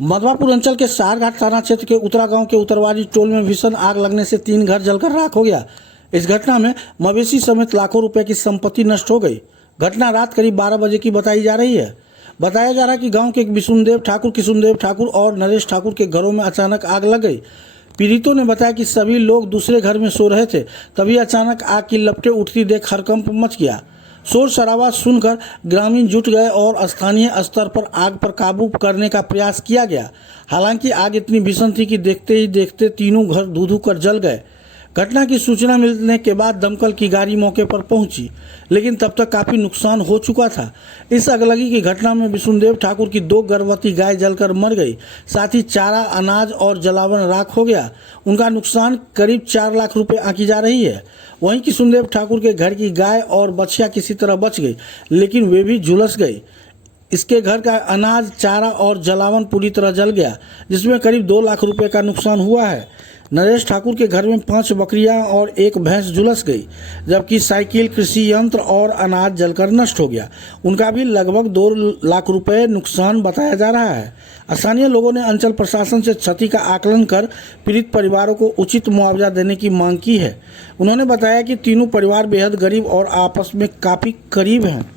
मधवापुर अंचल के सारघाट थाना क्षेत्र के उत्तरा गांव के उत्तरवारी टोल में भीषण आग लगने से 3 घर जलकर राख हो गया। इस घटना में मवेशी समेत लाखों रुपए की संपत्ति नष्ट हो गई। घटना रात करीब 12 बजे की बताई जा रही है। बताया जा रहा है कि गांव के विष्णुदेव ठाकुर और नरेश ठाकुर के घरों में अचानक आग लग गई। पीड़ितों ने बताया कि सभी लोग दूसरे घर में सो रहे थे, तभी अचानक आग की लपटें उठती देख हड़कंप मच गया। शोर शराबा सुनकर ग्रामीण जुट गए और स्थानीय स्तर पर आग पर काबू करने का प्रयास किया गया। हालांकि आग इतनी भीषण थी कि देखते ही देखते तीनों घर धू कर जल गए। घटना की सूचना मिलने के बाद दमकल की गाड़ी मौके पर पहुंची, लेकिन तब तक काफी नुकसान हो चुका था। इस अगलगी की घटना में विष्णुदेव ठाकुर की 2 गर्भवती गाय जलकर मर गई, साथ ही चारा, अनाज और जलावन राख हो गया। उनका नुकसान करीब 4 लाख रुपए आंकी जा रही है। वहीं किशुनदेव ठाकुर के घर की गाय और बछिया किसी तरह बच गई, लेकिन वे भी झुलस गई। इसके घर का अनाज, चारा और जलावन पूरी तरह जल गया, जिसमें करीब 2 लाख रुपए का नुकसान हुआ है। नरेश ठाकुर के घर में 5 बकरियां और 1 भैंस झुलस गई, जबकि साइकिल, कृषि यंत्र और अनाज जलकर नष्ट हो गया। उनका भी लगभग 2 लाख रुपए नुकसान बताया जा रहा है। स्थानीय लोगों ने अंचल प्रशासन से क्षति का आकलन कर पीड़ित परिवारों को उचित मुआवजा देने की मांग की है। उन्होंने बताया कि तीनों परिवार बेहद गरीब और आपस में काफी करीब हैं।